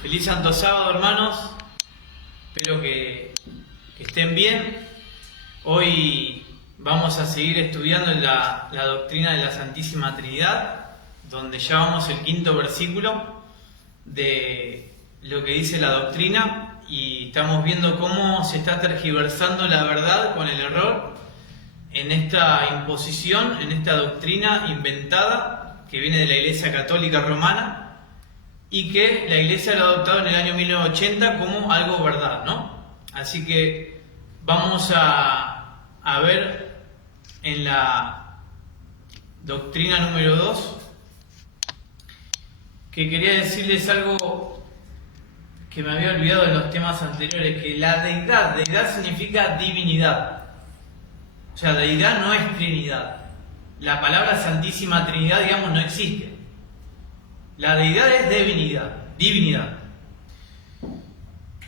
Feliz Santo Sábado, hermanos. Espero que estén bien. Hoy vamos a seguir estudiando la doctrina de la Santísima Trinidad, donde ya vamos el quinto versículo de lo que dice la doctrina, y estamos viendo cómo se está tergiversando la verdad con el error en esta imposición, en esta doctrina inventada que viene de la Iglesia Católica Romana, y que la Iglesia lo ha adoptado en el año 1980 como algo verdad, ¿no? Así que vamos a ver en la doctrina número 2, que quería decirles algo que me había olvidado en los temas anteriores, que la deidad significa divinidad. O sea, deidad no es Trinidad. La palabra Santísima Trinidad, digamos, no existe. La deidad es divinidad.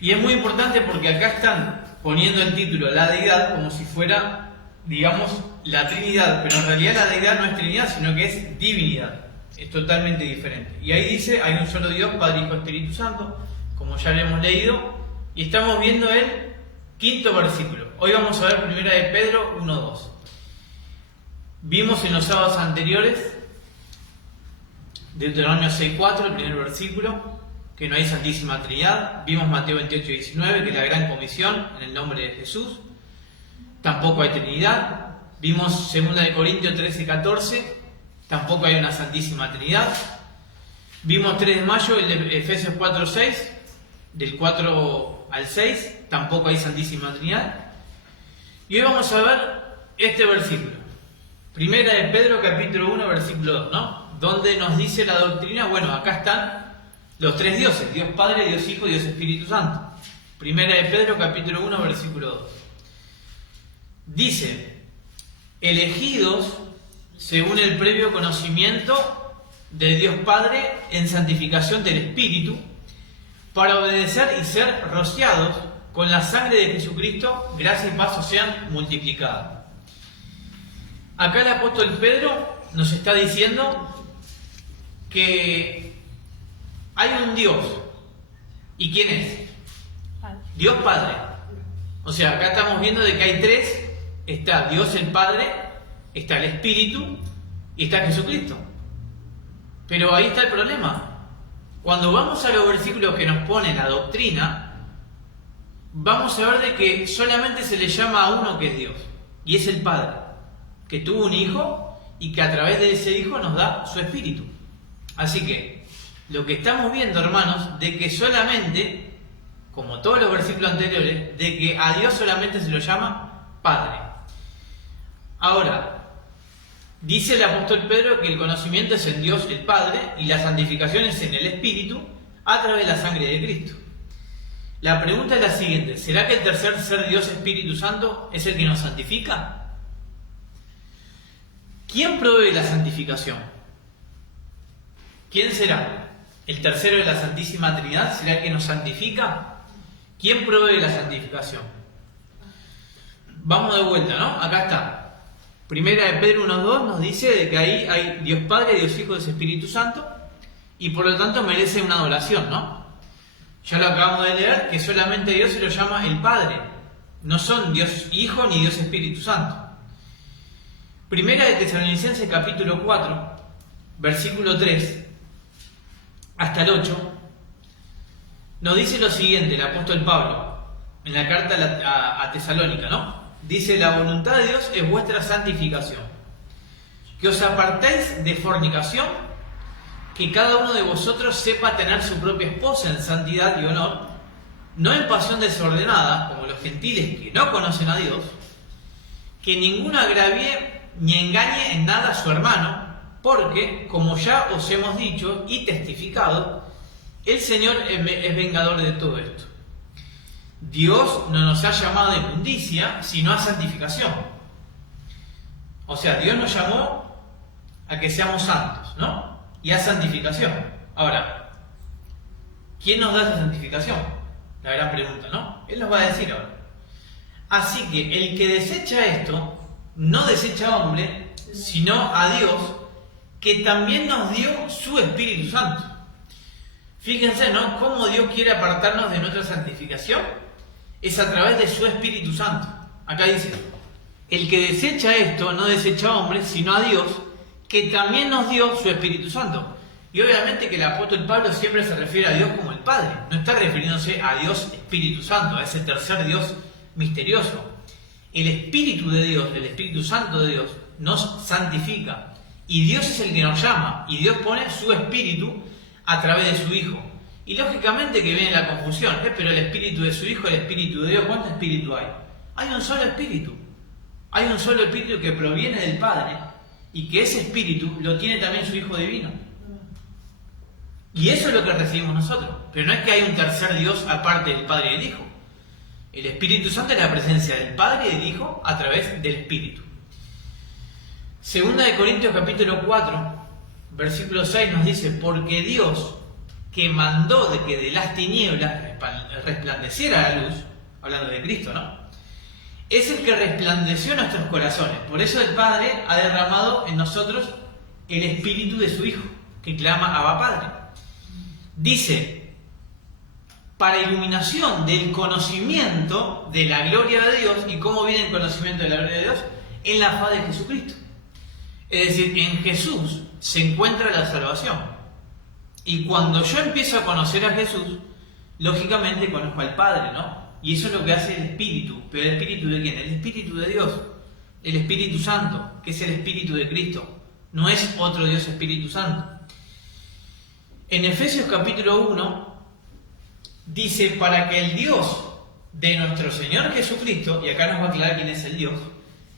Y es muy importante porque acá están poniendo el título la deidad como si fuera, digamos, la Trinidad, pero en realidad la deidad no es Trinidad, sino que es divinidad. Es totalmente diferente. Y ahí dice, hay un solo Dios, Padre, Hijo, Espíritu Santo, como ya lo hemos leído, y estamos viendo el quinto versículo. Hoy vamos a ver 1 de Pedro 1:2. Vimos en los sábados anteriores Deuteronomio 6:4, el primer versículo, que no hay Santísima Trinidad. Vimos Mateo 28:19, que es la gran comisión en el nombre de Jesús. Tampoco hay Trinidad. Vimos 2 de Corintios 13:14, tampoco hay una Santísima Trinidad. Vimos 3 de mayo, el de Efesios 4:6, del 4 al 6, tampoco hay Santísima Trinidad. Y hoy vamos a ver este versículo. 1 de Pedro capítulo 1, versículo 2, ¿no? Donde nos dice la doctrina, bueno, acá están los tres dioses, Dios Padre, Dios Hijo y Dios Espíritu Santo. 1 de Pedro capítulo 1, versículo 2. Dice, elegidos según el previo conocimiento de Dios Padre en santificación del Espíritu, para obedecer y ser rociados con la sangre de Jesucristo, gracia y paz os sean multiplicadas. Acá el apóstol Pedro nos está diciendo que hay un Dios. ¿Y quién es? Dios Padre. O sea, acá estamos viendo de que hay tres. Está Dios el Padre, está el Espíritu y está Jesucristo. Pero ahí está el problema. Cuando vamos a los versículos que nos pone la doctrina, vamos a ver de que solamente se le llama a uno que es Dios, y es el Padre, que tuvo un Hijo y que a través de ese Hijo nos da su Espíritu. Así que lo que estamos viendo, hermanos, de que solamente, como todos los versículos anteriores, de que a Dios solamente se lo llama Padre. Ahora, dice el apóstol Pedro que el conocimiento es en Dios el Padre y la santificación es en el Espíritu a través de la sangre de Cristo. La pregunta es la siguiente: ¿será que el tercer ser Dios Espíritu Santo es el que nos santifica? ¿Quién provee la santificación? ¿Quién será? ¿El tercero de la Santísima Trinidad? ¿Será el que nos santifica? ¿Quién provee la santificación? Vamos de vuelta, ¿no? Acá está. 1 de Pedro 1:2 nos dice de que ahí hay Dios Padre, Dios Hijo y Dios Espíritu Santo, y por lo tanto merece una adoración, ¿no? Ya lo acabamos de leer, que solamente a Dios se lo llama el Padre. No son Dios Hijo ni Dios Espíritu Santo. Primera de Tesalonicenses capítulo 4, versículo 3 hasta el 8, nos dice lo siguiente el apóstol Pablo, en la carta a Tesalónica, ¿no? Dice: la voluntad de Dios es vuestra santificación, que os apartéis de fornicación, que cada uno de vosotros sepa tener su propia esposa en santidad y honor, no en pasión desordenada, como los gentiles que no conocen a Dios, que ninguno agravie ni engañe en nada a su hermano, porque, como ya os hemos dicho y testificado, el Señor es vengador de todo esto. Dios no nos ha llamado a inmundicia, sino a santificación. O sea, Dios nos llamó a que seamos santos, ¿no? Y a santificación. Ahora, ¿quién nos da esa santificación? La gran pregunta, ¿no? Él nos va a decir ahora. Así que el que desecha esto, no desecha a hombre, sino a Dios, que también nos dio su Espíritu Santo. Fíjense, ¿no? Cómo Dios quiere apartarnos de nuestra santificación. Es a través de su Espíritu Santo. Acá dice: el que desecha esto, no desecha a hombre, sino a Dios, que también nos dio su Espíritu Santo. Y obviamente que el apóstol Pablo siempre se refiere a Dios como el Padre. No está refiriéndose a Dios Espíritu Santo, a ese tercer Dios misterioso. El Espíritu de Dios, el Espíritu Santo de Dios, nos santifica. Y Dios es el que nos llama. Y Dios pone su Espíritu a través de su Hijo. Y lógicamente que viene la confusión. Pero el Espíritu de su Hijo, el Espíritu de Dios, ¿cuántos espíritus hay? Hay un solo Espíritu. Hay un solo Espíritu que proviene del Padre. Y que ese Espíritu lo tiene también su Hijo Divino. Y eso es lo que recibimos nosotros. Pero no es que hay un tercer Dios aparte del Padre y del Hijo. El Espíritu Santo es la presencia del Padre y del Hijo a través del Espíritu. Segunda de Corintios capítulo 4, versículo 6 nos dice: porque Dios, que mandó de que de las tinieblas resplandeciera la luz, hablando de Cristo, ¿no? Es el que resplandeció nuestros corazones. Por eso el Padre ha derramado en nosotros el Espíritu de su Hijo, que clama Abba Padre. Dice: para iluminación del conocimiento de la gloria de Dios. ¿Y cómo viene el conocimiento de la gloria de Dios? En la faz de Jesucristo. Es decir, en Jesús se encuentra la salvación. Y cuando yo empiezo a conocer a Jesús, lógicamente conozco al Padre, ¿no? Y eso es lo que hace el Espíritu. ¿Pero el Espíritu de quién? El Espíritu de Dios. El Espíritu Santo, que es el Espíritu de Cristo. No es otro Dios Espíritu Santo. En Efesios capítulo 1 dice: para que el Dios de nuestro Señor Jesucristo, y acá nos va a aclarar quién es el Dios,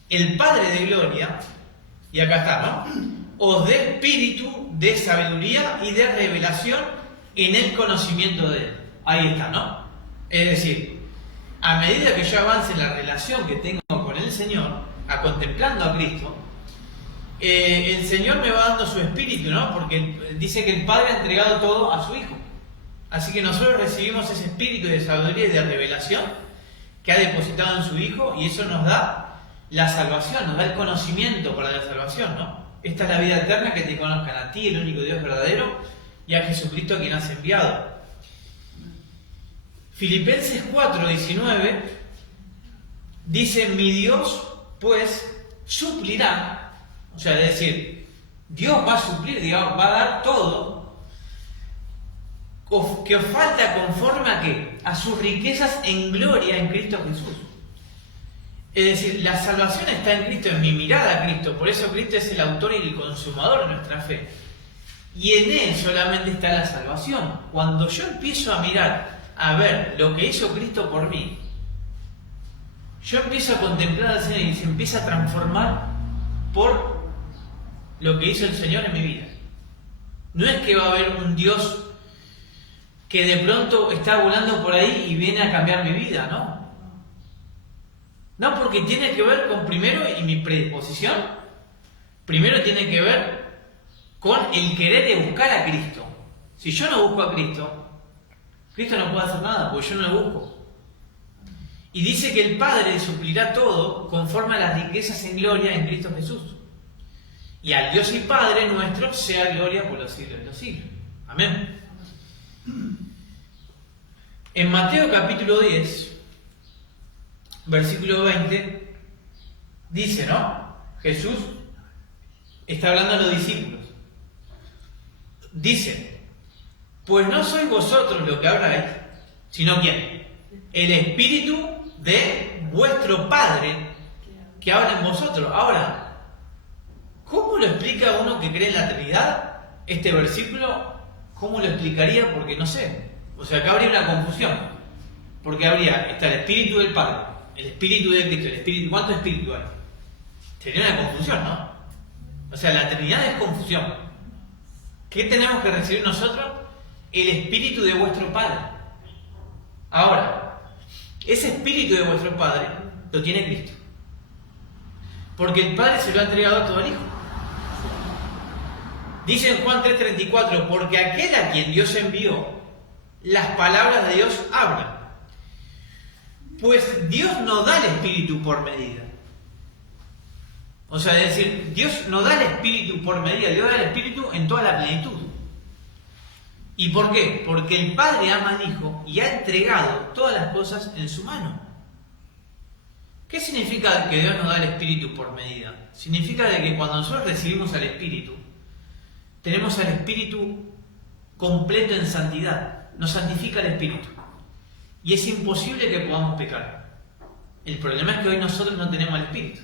el Padre de gloria, y acá está, ¿no? Os dé espíritu de sabiduría y de revelación en el conocimiento de Él. Ahí está, ¿no? Es decir, a medida que yo avance en la relación que tengo con el Señor, contemplando a Cristo, el Señor me va dando su espíritu, ¿no? Porque dice que el Padre ha entregado todo a su Hijo. Así que nosotros recibimos ese espíritu de sabiduría y de revelación que ha depositado en su Hijo, y eso nos da la salvación, nos da el conocimiento para la salvación, ¿no? Esta es la vida eterna, que te conozcan a ti, el único Dios verdadero, y a Jesucristo, a quien has enviado. Filipenses 4:19 dice: mi Dios pues suplirá, o sea, es decir, Dios va a suplir, digamos, va a dar todo que os falta, conforme a ¿qué? A sus riquezas en gloria en Cristo Jesús. Es decir, la salvación está en Cristo, en mi mirada a Cristo. Por eso Cristo es el autor y el consumador de nuestra fe. Y en Él solamente está la salvación. Cuando yo empiezo a mirar, a ver lo que hizo Cristo por mí, yo empiezo a contemplar al Señor y se empieza a transformar por lo que hizo el Señor en mi vida. No es que va a haber un Dios que de pronto está volando por ahí y viene a cambiar mi vida, ¿no? No, porque tiene que ver con primero, y mi predisposición, primero tiene que ver con el querer de buscar a Cristo. Si yo no busco a Cristo, Cristo no puede hacer nada, porque yo no lo busco. Y dice que el Padre suplirá todo conforme a las riquezas en gloria en Cristo Jesús. Y al Dios y Padre nuestro sea gloria por los siglos de los siglos. Amén. En Mateo capítulo 10, versículo 20, dice, ¿no? Jesús está hablando a los discípulos. Dice, pues no sois vosotros lo que habláis, sino ¿quién? El Espíritu de vuestro Padre que habla en vosotros. Ahora, ¿cómo lo explica uno que cree en la Trinidad? Este versículo, ¿cómo lo explicaría? Porque no sé. O sea, acá habría una confusión. Porque está el Espíritu del Padre, el Espíritu de Cristo, el Espíritu. ¿Cuántos espíritus hay? Sería una confusión, ¿no? O sea, la Trinidad es confusión. ¿Qué tenemos que recibir nosotros? El Espíritu de vuestro Padre. Ahora, ese Espíritu de vuestro Padre lo tiene Cristo. Porque el Padre se lo ha entregado todo al Hijo. Dice en Juan 3:34, porque aquel a quien Dios envió, las palabras de Dios hablan. Pues Dios no da el Espíritu por medida. O sea, es decir, Dios no da el Espíritu por medida, Dios da el Espíritu en toda la plenitud. ¿Y por qué? Porque el Padre ama al Hijo y ha entregado todas las cosas en su mano. ¿Qué significa que Dios nos da el Espíritu por medida? Significa de que cuando nosotros recibimos al Espíritu, tenemos al Espíritu completo en santidad. Nos santifica el Espíritu. Y es imposible que podamos pecar. El problema es que hoy nosotros no tenemos el Espíritu.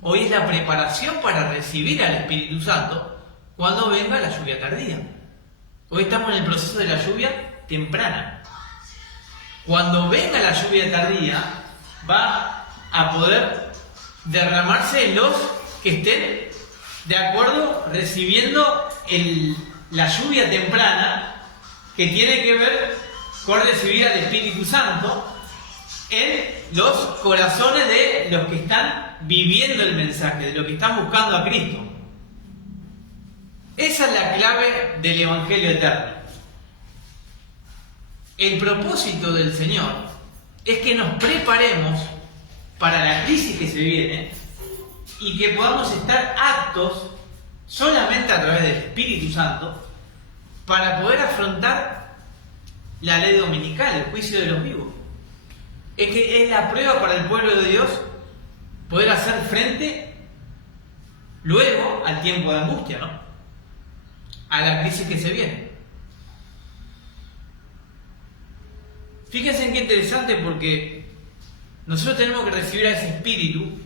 Hoy es la preparación para recibir al Espíritu Santo cuando venga la lluvia tardía. Hoy estamos en el proceso de la lluvia temprana. Cuando venga la lluvia tardía, va a poder derramarse los que estén de acuerdo recibiendo la lluvia temprana, que tiene que ver con recibir al Espíritu Santo en los corazones de los que están viviendo el mensaje, de los que están buscando a Cristo. Esa es la clave del Evangelio eterno. El propósito del Señor es que nos preparemos para la crisis que se viene y que podamos estar aptos solamente a través del Espíritu Santo para poder afrontar la ley dominical, el juicio de los vivos. Es que es la prueba para el pueblo de Dios poder hacer frente luego al tiempo de angustia, ¿no? A la crisis que se viene. Fíjense en qué interesante, porque nosotros tenemos que recibir a ese Espíritu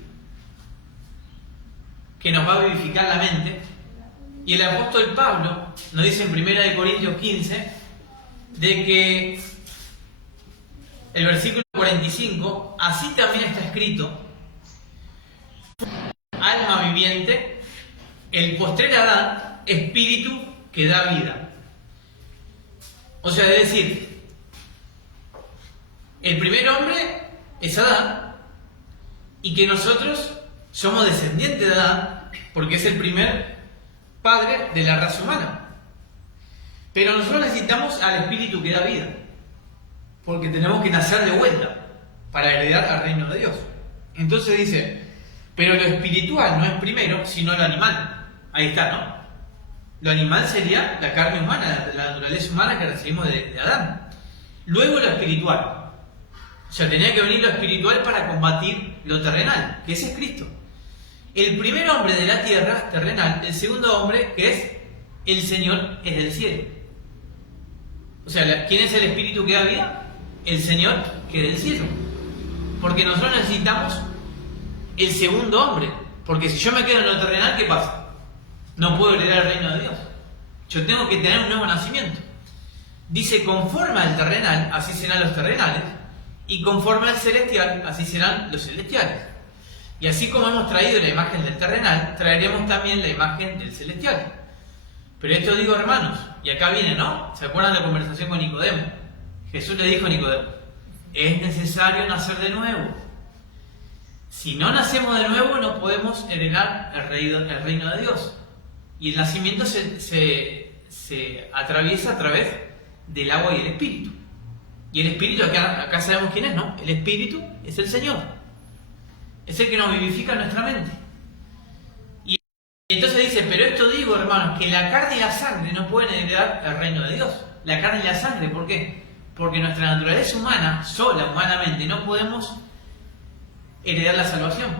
que nos va a vivificar la mente, y el apóstol Pablo nos dice en 1 Corintios 15 de que el versículo 45, así también está escrito, alma viviente, el postrer Adán, espíritu que da vida. O sea, es decir, el primer hombre es Adán, y que nosotros somos descendientes de Adán, porque es el primer padre de la raza humana. Pero nosotros necesitamos al espíritu que da vida, porque tenemos que nacer de vuelta para heredar al reino de Dios. Entonces dice, pero lo espiritual no es primero, sino lo animal. Ahí está, ¿no? Lo animal sería la carne humana, la naturaleza humana que recibimos de Adán. Luego lo espiritual. O sea, tenía que venir lo espiritual para combatir lo terrenal, que ese es Cristo. El primer hombre de la tierra, terrenal; el segundo hombre, que es el Señor, es del cielo. O sea, ¿quién es el espíritu que da vida? El Señor, que es del cielo. Porque nosotros necesitamos el segundo hombre. Porque si yo me quedo en lo terrenal, ¿qué pasa? No puedo heredar el reino de Dios. Yo tengo que tener un nuevo nacimiento. Dice, conforme al terrenal, así serán los terrenales, y conforme al celestial, así serán los celestiales. Y así como hemos traído la imagen del terrenal, traeremos también la imagen del celestial. Pero esto digo, hermanos, y acá viene, ¿no? ¿Se acuerdan de la conversación con Nicodemo? Jesús le dijo a Nicodemo, es necesario nacer de nuevo. Si no nacemos de nuevo, no podemos heredar el reino de Dios. Y el nacimiento se atraviesa a través del agua y el Espíritu. Y el Espíritu, acá sabemos quién es, ¿no? El Espíritu es el Señor. Es el que nos vivifica en nuestra mente. Y entonces dice, pero esto digo, hermanos, que la carne y la sangre no pueden heredar el reino de Dios. La carne y la sangre, ¿por qué? Porque nuestra naturaleza humana, sola, humanamente, no podemos heredar la salvación.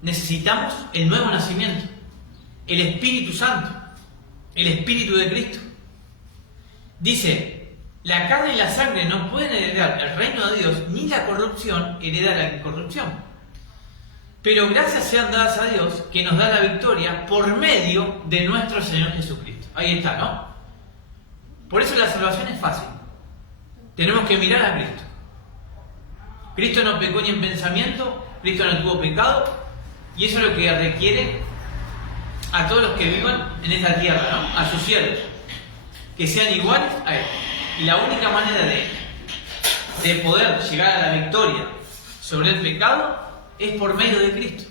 Necesitamos el nuevo nacimiento, el Espíritu Santo, el Espíritu de Cristo. Dice, la carne y la sangre no pueden heredar el reino de Dios, ni la corrupción hereda la incorrupción. Pero gracias sean dadas a Dios que nos da la victoria por medio de nuestro Señor Jesucristo. Ahí está, ¿no? Por eso la salvación es fácil. Tenemos que mirar a Cristo. Cristo no pecó ni en pensamiento, Cristo no tuvo pecado, y eso es lo que requiere a todos los que vivan en esta tierra, ¿no? A sus siervos, que sean iguales a Él. Y la única manera de poder llegar a la victoria sobre el pecado es por medio de Cristo.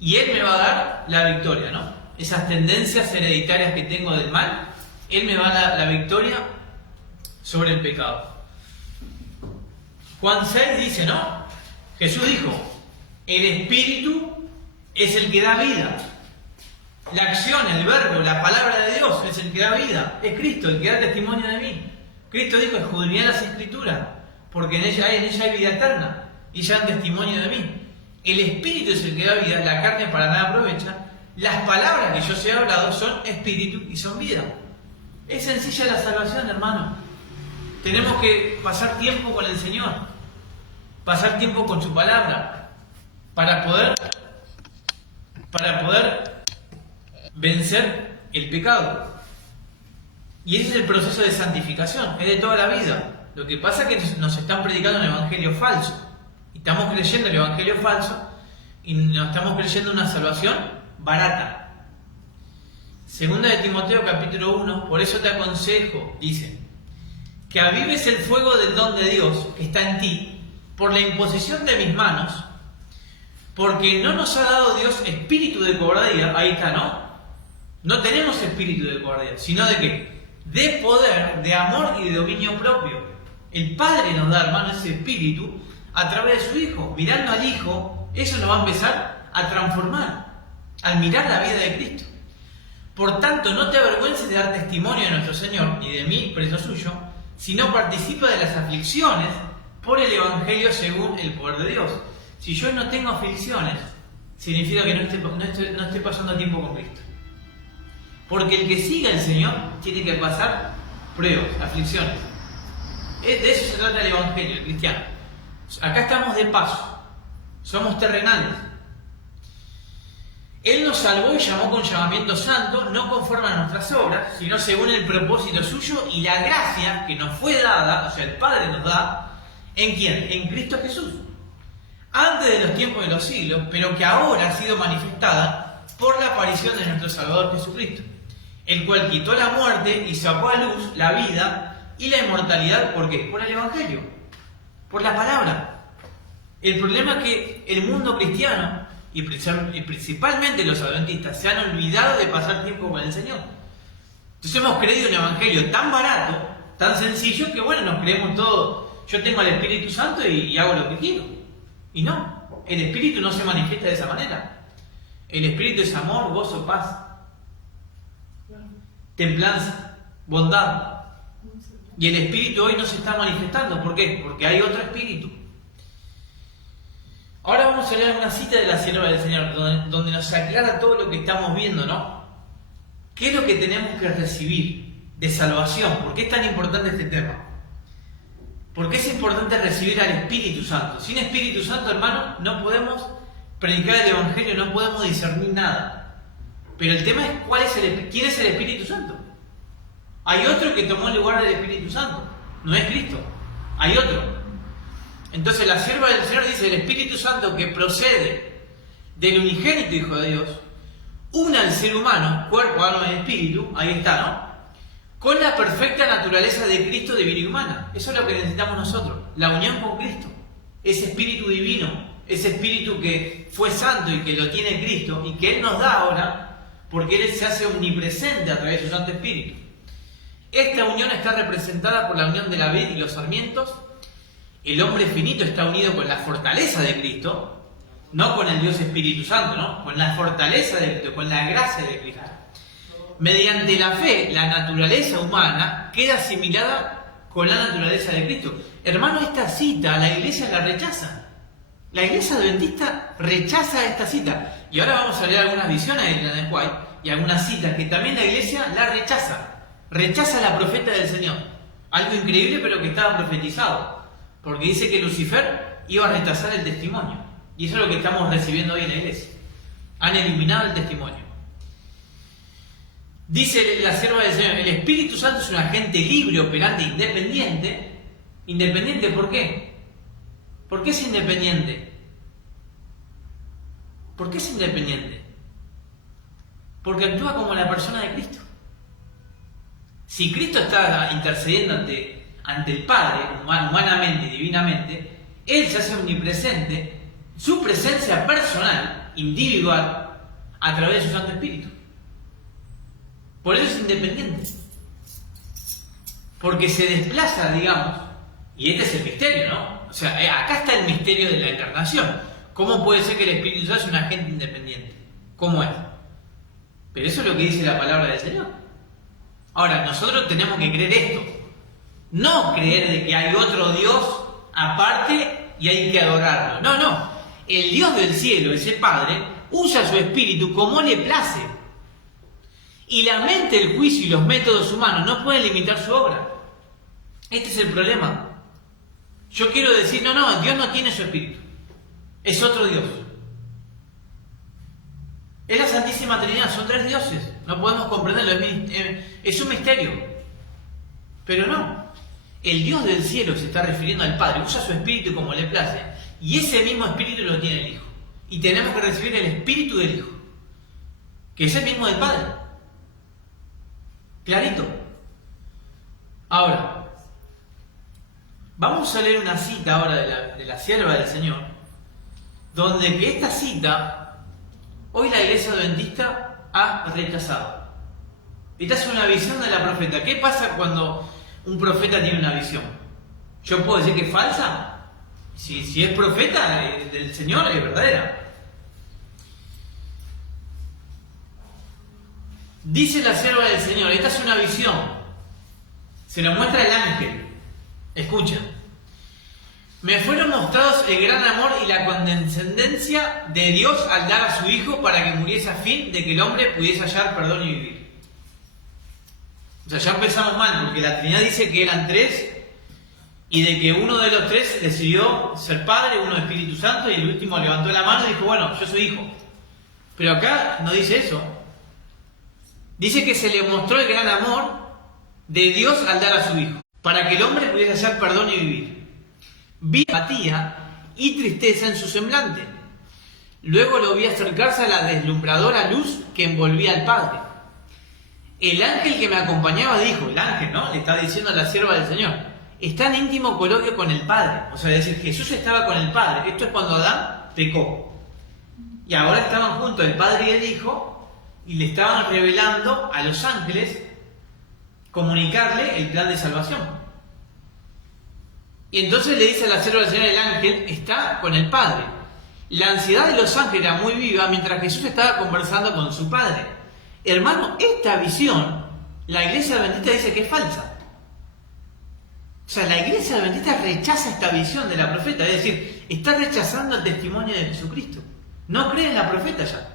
Y Él me va a dar la victoria, ¿no? Esas tendencias hereditarias que tengo del mal, Él me va a dar la victoria sobre el pecado. Juan 6 dice, ¿no? Jesús dijo, el Espíritu es el que da vida. La acción, el verbo, la palabra de Dios es el que da vida. Es Cristo el que da testimonio de mí. Cristo dijo, escudriñad las Escrituras, porque en ella hay vida eterna, y ya dan testimonio de mí. El Espíritu es el que da vida, la carne para nada aprovecha. Las palabras que yo os he hablado son Espíritu y son vida. Es sencilla la salvación, hermano. Tenemos que pasar tiempo con el Señor, pasar tiempo con su palabra, para poder vencer el pecado. Y ese es el proceso de santificación, es de toda la vida. Lo que pasa es que nos están predicando un evangelio falso. Y estamos creyendo el evangelio falso y nos estamos creyendo una salvación barata. Segunda de Timoteo capítulo 1, por eso te aconsejo, dice, que avives el fuego del don de Dios que está en ti por la imposición de mis manos, porque no nos ha dado Dios espíritu de cobardía, ahí está, ¿no? No tenemos espíritu de cobardía, sino de ¿qué? De poder, de amor y de dominio propio. El Padre nos da, hermano, ese espíritu a través de su Hijo. Mirando al Hijo, eso nos va a empezar a transformar, al mirar la vida de Cristo. Por tanto, no te avergüences de dar testimonio de nuestro Señor, ni de mí, preso suyo, sino participa de las aflicciones por el Evangelio según el poder de Dios. Si yo no tengo aflicciones, significa que no estoy pasando tiempo con Cristo. Porque el que siga al Señor tiene que pasar pruebas, aflicciones. De eso se trata el Evangelio, el cristiano. Acá estamos de paso, somos terrenales. Él nos salvó y llamó con llamamiento santo, no conforme a nuestras obras, sino según el propósito suyo y la gracia que nos fue dada, o sea, el Padre nos da, ¿en quién? En Cristo Jesús. Antes de los tiempos de los siglos, pero que ahora ha sido manifestada por la aparición de nuestro Salvador Jesucristo, el cual quitó la muerte y sacó a luz la vida y la inmortalidad. ¿Por qué? Por el Evangelio, por la palabra. El problema es que el mundo cristiano, y principalmente los adventistas, se han olvidado de pasar tiempo con el Señor. Entonces hemos creído un Evangelio tan barato, tan sencillo, que bueno, nos creemos todo. Yo tengo al Espíritu Santo y hago lo que quiero. Y no, el Espíritu no se manifiesta de esa manera. El Espíritu es amor, gozo, paz, templanza, bondad. Y el Espíritu hoy no se está manifestando. ¿Por qué? Porque hay otro Espíritu. Ahora vamos a leer una cita de la sierva del Señor, donde nos aclara todo lo que estamos viendo, ¿no? ¿Qué es lo que tenemos que recibir de salvación? ¿Por qué es tan importante este tema? Porque es importante recibir al Espíritu Santo. Sin Espíritu Santo, hermano, no podemos predicar el Evangelio, no podemos discernir nada. Pero el tema es quién es el Espíritu Santo. Hay otro que tomó el lugar del Espíritu Santo. No es Cristo. Hay otro. Entonces la sierva del Señor dice, el Espíritu Santo que procede del unigénito Hijo de Dios, une al ser humano, cuerpo, alma y espíritu, ahí está, ¿no? Con la perfecta naturaleza de Cristo divina y humana. Eso es lo que necesitamos nosotros, la unión con Cristo. Ese espíritu divino, ese espíritu que fue santo y que lo tiene Cristo y que Él nos da ahora, porque Él se hace omnipresente a través de su Santo Espíritu. Esta unión está representada por la unión de la vid y los sarmientos. El hombre finito está unido con la fortaleza de Cristo, no con el Dios Espíritu Santo, ¿no? Con la fortaleza de Cristo, con la gracia de Cristo. Mediante la fe, la naturaleza humana queda asimilada con la naturaleza de Cristo. Hermano, esta cita la iglesia la rechaza. La iglesia adventista rechaza esta cita. Y ahora vamos a leer algunas visiones de Ellen White y algunas citas que también la iglesia la rechaza. Rechaza a la profeta del Señor. Algo increíble, pero que estaba profetizado. Porque dice que Lucifer iba a rechazar el testimonio. Y eso es lo que estamos recibiendo hoy en la iglesia. Han eliminado el testimonio. Dice la sierva del Señor, el Espíritu Santo es un agente libre, operante, independiente. ¿Independiente por qué? ¿Por qué es independiente? ¿Por qué es independiente? Porque actúa como la persona de Cristo. Si Cristo está intercediendo ante el Padre, humanamente, divinamente, Él se hace omnipresente, su presencia personal, individual, a través de su Santo Espíritu. Por eso es independiente. Porque se desplaza, digamos, y este es el misterio, ¿no? O sea, acá está el misterio de la encarnación. ¿Cómo puede ser que el Espíritu Santo sea un agente independiente? ¿Cómo es? Pero eso es lo que dice la palabra del Señor. Ahora, nosotros tenemos que creer esto. No creer de que hay otro Dios aparte y hay que adorarlo. No, no. El Dios del cielo, ese Padre, usa su Espíritu como le place. Y la mente, el juicio y los métodos humanos no pueden limitar su obra. Este es el problema. Yo quiero decir, no, Dios no tiene su Espíritu. Es otro Dios. Es la Santísima Trinidad, son tres dioses. No podemos comprenderlo, es un misterio. Pero no. El Dios del cielo se está refiriendo al Padre, usa su Espíritu como le place. Y ese mismo Espíritu lo tiene el Hijo. Y tenemos que recibir el Espíritu del Hijo, que es el mismo del Padre. Clarito. Ahora, vamos a leer una cita ahora de la sierva del Señor, donde que esta cita, hoy la iglesia adventista ha rechazado. Esta es una visión de la profeta. ¿Qué pasa cuando un profeta tiene una visión? ¿Yo puedo decir que es falsa? Si es profeta del Señor, es verdadera. Dice la sierva del Señor, esta es una visión. Se nos muestra el ángel. Escucha. Me fueron mostrados el gran amor y la condescendencia de Dios al dar a su Hijo para que muriese a fin de que el hombre pudiese hallar perdón y vivir. O sea, ya empezamos mal, porque la Trinidad dice que eran tres y de que uno de los tres decidió ser Padre, uno Espíritu Santo, y el último levantó la mano y dijo, bueno, yo soy Hijo. Pero acá no dice eso. Dice que se le mostró el gran amor de Dios al dar a su Hijo, para que el hombre pudiese hallar perdón y vivir. Vi apatía y tristeza en su semblante. Luego lo vi acercarse a la deslumbradora luz que envolvía al Padre. El ángel que me acompañaba dijo, el ángel, ¿no? Le está diciendo a la sierva del Señor, está en íntimo coloquio con el Padre. O sea, es decir, Jesús estaba con el Padre. Esto es cuando Adán pecó. Y ahora estaban juntos el Padre y el Hijo, y le estaban revelando a los ángeles comunicarle el plan de salvación. Y entonces le dice a la sierva del Señor, el ángel está con el Padre. La ansiedad de los ángeles era muy viva mientras Jesús estaba conversando con su Padre. Hermano, esta visión, la iglesia adventista dice que es falsa. O sea, la iglesia adventista rechaza esta visión de la profeta, es decir, está rechazando el testimonio de Jesucristo. No cree en la profeta ya.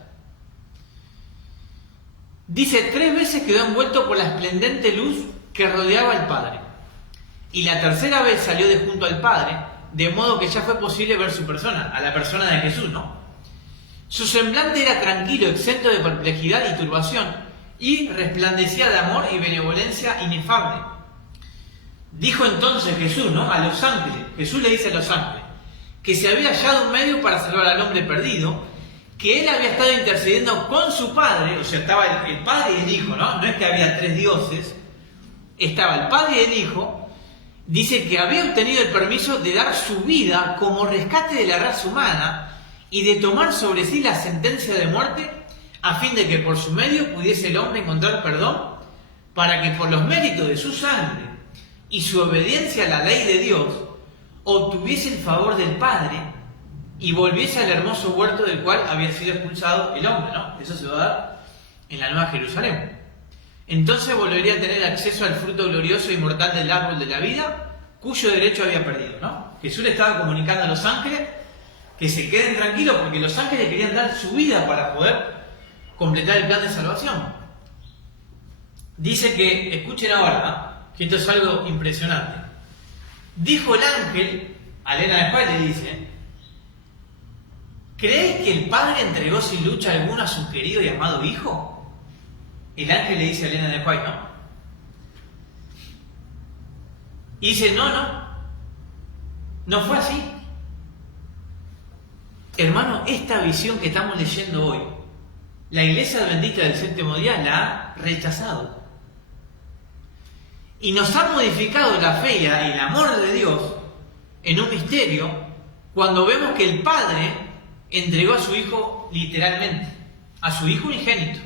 Dice, 3 veces quedó envuelto por la esplendente luz que rodeaba al Padre. Y la tercera vez salió de junto al Padre, de modo que ya fue posible ver su persona, a la persona de Jesús, ¿no? Su semblante era tranquilo, exento de perplejidad y turbación, y resplandecía de amor y benevolencia inefable. Dijo entonces Jesús, ¿no? A los ángeles, Jesús le dice a los ángeles, que se había hallado un medio para salvar al hombre perdido, que él había estado intercediendo con su Padre, o sea, estaba el Padre y el Hijo, ¿no? No es que había 3 dioses, estaba el Padre y el Hijo. Dice que había obtenido el permiso de dar su vida como rescate de la raza humana y de tomar sobre sí la sentencia de muerte a fin de que por su medio pudiese el hombre encontrar perdón, para que por los méritos de su sangre y su obediencia a la ley de Dios obtuviese el favor del Padre y volviese al hermoso huerto del cual había sido expulsado el hombre, ¿no? Eso se va a dar en la Nueva Jerusalén. Entonces volvería a tener acceso al fruto glorioso e inmortal del árbol de la vida, cuyo derecho había perdido, ¿no? Jesús le estaba comunicando a los ángeles que se queden tranquilos porque los ángeles querían dar su vida para poder completar el plan de salvación. Dice que, escuchen ahora, que esto es algo impresionante. Dijo el ángel a Elena de White, le dice: ¿creéis que el Padre entregó sin lucha alguna a su querido y amado Hijo? El ángel le dice a Elena de White, ¿no? Y dice, no fue así. Hermano, esta visión que estamos leyendo hoy, la Iglesia Adventista del Séptimo Día la ha rechazado. Y nos ha modificado la fe y el amor de Dios en un misterio cuando vemos que el Padre entregó a su Hijo literalmente, a su Hijo unigénito.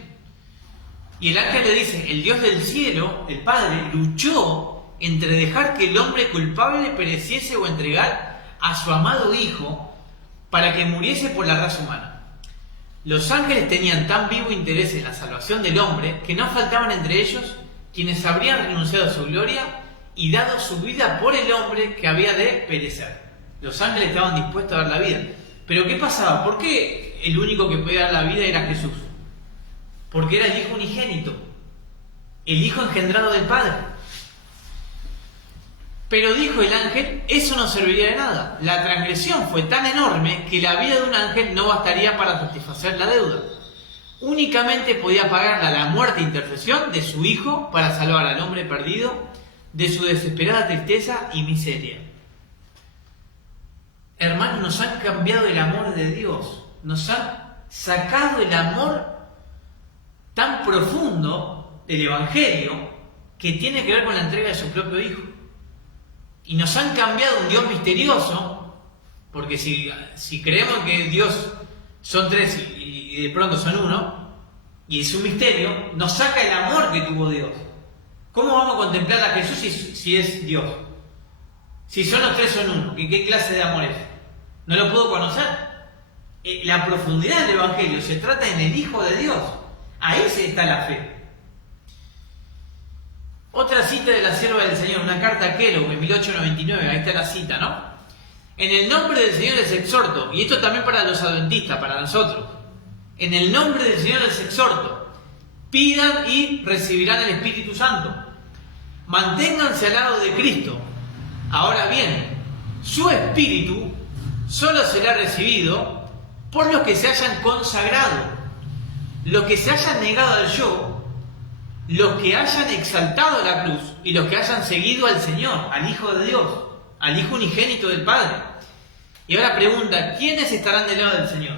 Y el ángel le dice, el Dios del cielo, el Padre, luchó entre dejar que el hombre culpable pereciese o entregar a su amado Hijo para que muriese por la raza humana. Los ángeles tenían tan vivo interés en la salvación del hombre que no faltaban entre ellos quienes habrían renunciado a su gloria y dado su vida por el hombre que había de perecer. Los ángeles estaban dispuestos a dar la vida. Pero ¿qué pasaba? ¿Por qué el único que podía dar la vida era Jesús? Porque era el Hijo unigénito, el Hijo engendrado del Padre. Pero dijo el ángel, eso no serviría de nada. La transgresión fue tan enorme que la vida de un ángel no bastaría para satisfacer la deuda. Únicamente podía pagarla la muerte e intercesión de su Hijo para salvar al hombre perdido de su desesperada tristeza y miseria. Hermanos, nos han cambiado el amor de Dios, nos han sacado el amor tan profundo del Evangelio que tiene que ver con la entrega de su propio Hijo. Y nos han cambiado un Dios misterioso, porque si creemos que Dios son tres y de pronto son uno, y es un misterio, nos saca el amor que tuvo Dios. ¿Cómo vamos a contemplar a Jesús si es Dios? Si son los tres son uno, ¿qué clase de amor es? No lo puedo conocer. La profundidad del Evangelio se trata en el Hijo de Dios. Ahí está la fe. Otra cita de la sierva del Señor, una carta a Kellogg en 1899, ahí está la cita, ¿no? En el nombre del Señor les exhorto, y esto también para los adventistas, para nosotros. En el nombre del Señor les exhorto, pidan y recibirán el Espíritu Santo. Manténganse al lado de Cristo. Ahora bien, su Espíritu solo será recibido por los que se hayan consagrado, los que se hayan negado al yo, los que hayan exaltado la cruz y los que hayan seguido al Señor, al Hijo de Dios, al Hijo unigénito del Padre. Y ahora pregunta, ¿quiénes estarán del lado del Señor?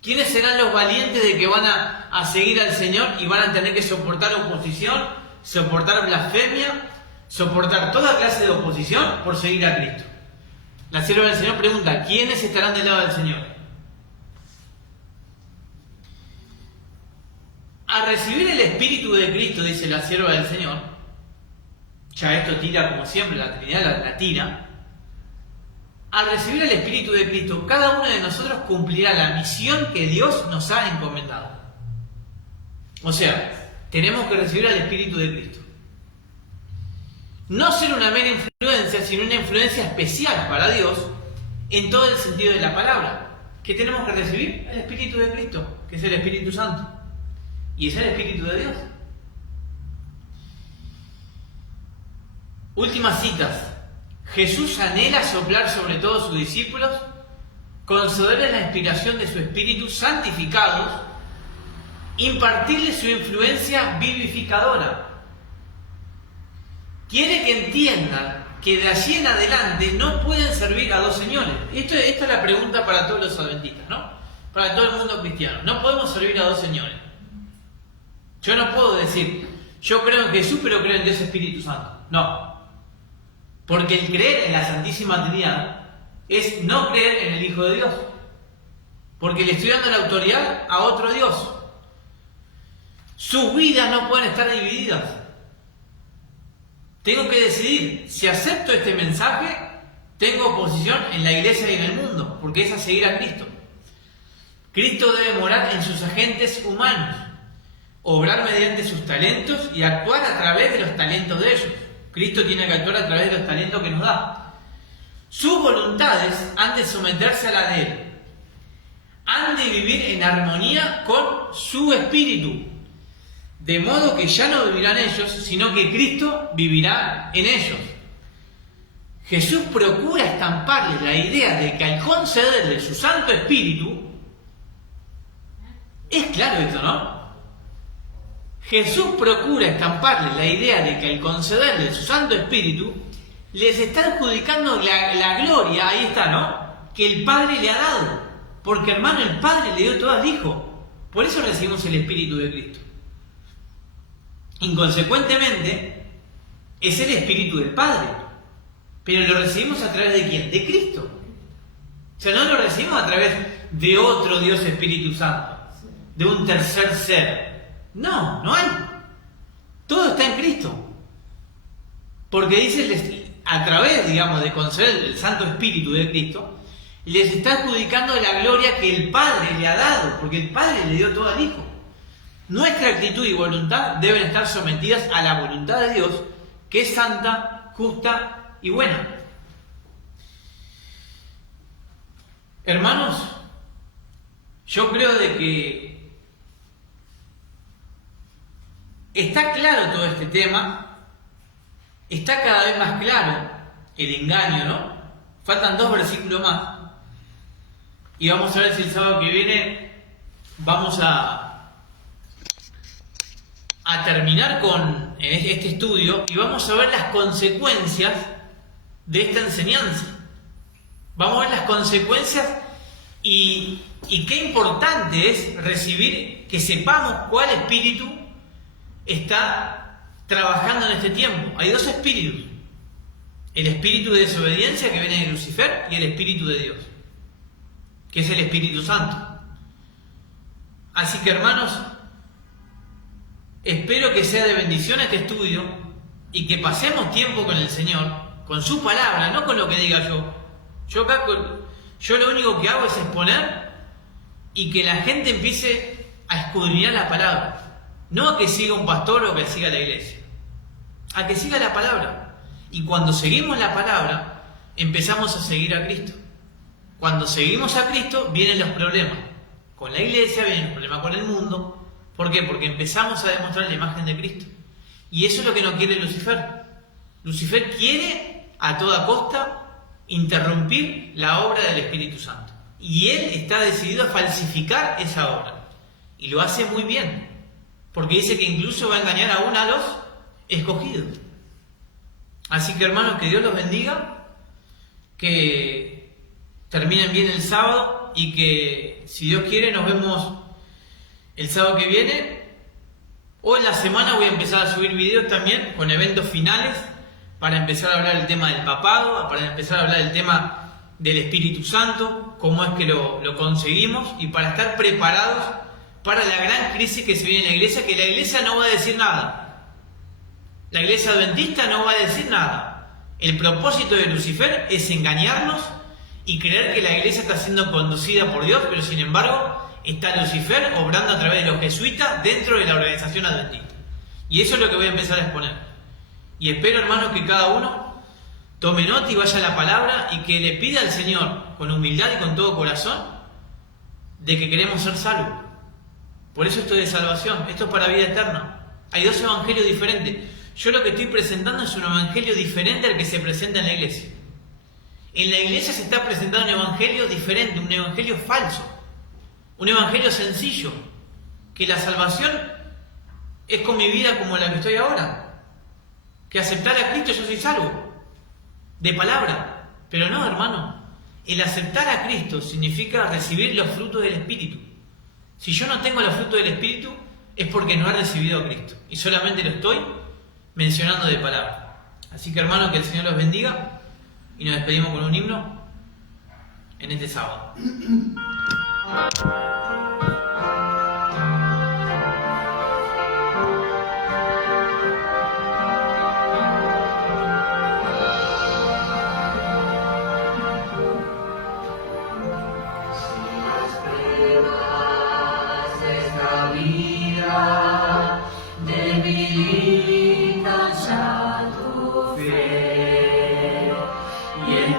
¿Quiénes serán los valientes de que van a seguir al Señor y van a tener que soportar oposición, soportar blasfemia, soportar toda clase de oposición por seguir a Cristo? La sierva del Señor pregunta, ¿quiénes estarán del lado del Señor? A recibir el Espíritu de Cristo, dice la sierva del Señor, ya esto tira como siempre, la Trinidad la tira. Al recibir el Espíritu de Cristo, cada uno de nosotros cumplirá la misión que Dios nos ha encomendado. O sea, tenemos que recibir al Espíritu de Cristo. No ser una mera influencia, sino una influencia especial para Dios en todo el sentido de la palabra. ¿Qué tenemos que recibir? El Espíritu de Cristo, que es el Espíritu Santo. Y es el Espíritu de Dios. Últimas citas. Jesús anhela soplar sobre todos sus discípulos, concederles la inspiración de su Espíritu santificados, impartirles su influencia vivificadora. Quiere que entiendan que de allí en adelante no pueden servir a dos señores. Esta es la pregunta para todos los adventistas, ¿no? Para todo el mundo cristiano. No podemos servir a dos señores. Yo no puedo decir, yo creo en Jesús, pero creo en Dios Espíritu Santo. No. Porque el creer en la Santísima Trinidad es no creer en el Hijo de Dios. Porque le estoy dando la autoridad a otro Dios. Sus vidas no pueden estar divididas. Tengo que decidir si acepto este mensaje, tengo oposición en la iglesia y en el mundo, porque es a seguir a Cristo. Cristo debe morar en sus agentes humanos, obrar mediante sus talentos y actuar a través de los talentos de ellos. Cristo tiene que actuar a través de los talentos que nos da. Sus voluntades han de someterse a la de Él. Han de vivir en armonía con su espíritu. De modo que ya no vivirán ellos, sino que Cristo vivirá en ellos. Jesús procura estamparles la idea de que al concederle su Santo Espíritu, es claro esto, ¿no? Jesús procura estamparles la idea de que al concederle su Santo Espíritu, les está adjudicando la gloria, ahí está, ¿no? Que el Padre le ha dado. Porque, hermano, el Padre le dio todo al Hijo. Por eso recibimos el Espíritu de Cristo. Inconsecuentemente, es el Espíritu del Padre. Pero lo recibimos a través de ¿quién? De Cristo. O sea, no lo recibimos a través de otro Dios Espíritu Santo, de un tercer ser. No, no hay. Todo está en Cristo. Porque dice, a través, digamos, de conceder el Santo Espíritu de Cristo, les está adjudicando la gloria que el Padre le ha dado, porque el Padre le dio todo al Hijo. Nuestra actitud y voluntad deben estar sometidas a la voluntad de Dios, que es santa, justa y buena. Hermanos, yo creo de que está claro todo este tema, está cada vez más claro el engaño, ¿no? Faltan 2 versículos más y vamos a ver si el sábado que viene vamos a terminar con este estudio y vamos a ver las consecuencias de esta enseñanza. Vamos a ver las consecuencias y qué importante es recibir, que sepamos cuál espíritu está trabajando en este tiempo. Hay 2 espíritus: el espíritu de desobediencia que viene de Lucifer y el espíritu de Dios, que es el Espíritu Santo. Así que, hermanos, espero que sea de bendición este estudio y que pasemos tiempo con el Señor, con su palabra, no con lo que diga yo. Yo lo único que hago es exponer y que la gente empiece a escudriñar la palabra. No a que siga un pastor o que siga la iglesia. A que siga la palabra. Y cuando seguimos la palabra, empezamos a seguir a Cristo. Cuando seguimos a Cristo, vienen los problemas. Con la iglesia vienen los problemas con el mundo. ¿Por qué? Porque empezamos a demostrar la imagen de Cristo. Y eso es lo que no quiere Lucifer. Lucifer quiere a toda costa interrumpir la obra del Espíritu Santo. Y él está decidido a falsificar esa obra. Y lo hace muy bien. Porque dice que incluso va a engañar aún a los escogidos. Así que, hermanos, que Dios los bendiga. Que terminen bien el sábado. Y que, si Dios quiere, nos vemos el sábado que viene. Hoy en la semana voy a empezar a subir videos también con eventos finales para empezar a hablar del tema del papado, para empezar a hablar del tema del Espíritu Santo, cómo es que lo conseguimos y para estar preparados para la gran crisis que se viene en la iglesia, que la iglesia no va a decir nada. La iglesia adventista no va a decir nada. El propósito de Lucifer es engañarnos y creer que la iglesia está siendo conducida por Dios, pero sin embargo está Lucifer obrando a través de los jesuitas dentro de la organización adventista. Y eso es lo que voy a empezar a exponer. Y espero, hermanos, que cada uno tome nota y vaya a la palabra y que le pida al Señor con humildad y con todo corazón de que queremos ser salvos. Por eso esto es de salvación, esto es para vida eterna. Hay 2 evangelios diferentes. Yo lo que estoy presentando es un evangelio diferente al que se presenta en la iglesia. En la iglesia se está presentando un evangelio diferente, un evangelio falso. Un evangelio sencillo, que la salvación es con mi vida como la que estoy ahora, que aceptar a Cristo yo soy salvo, de palabra. Pero no, hermano, el aceptar a Cristo significa recibir los frutos del Espíritu. Si yo no tengo los frutos del Espíritu es porque no he recibido a Cristo y solamente lo estoy mencionando de palabra. Así que, hermano, que el Señor los bendiga y nos despedimos con un himno en este sábado.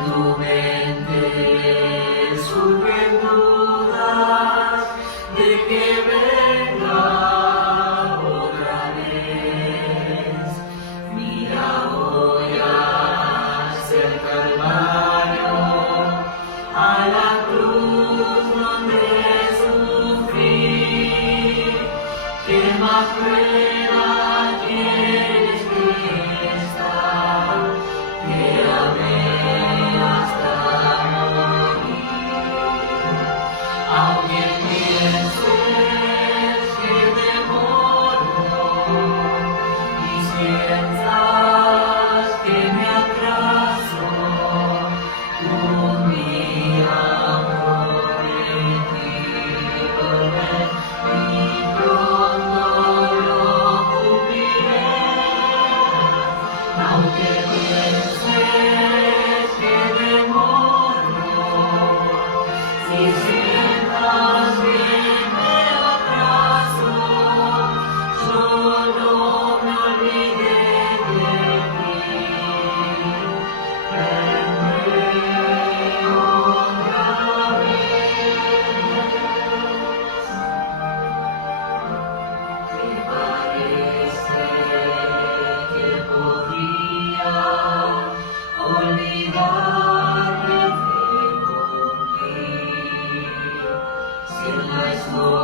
Tu Olvidarme de cumplir, si la historia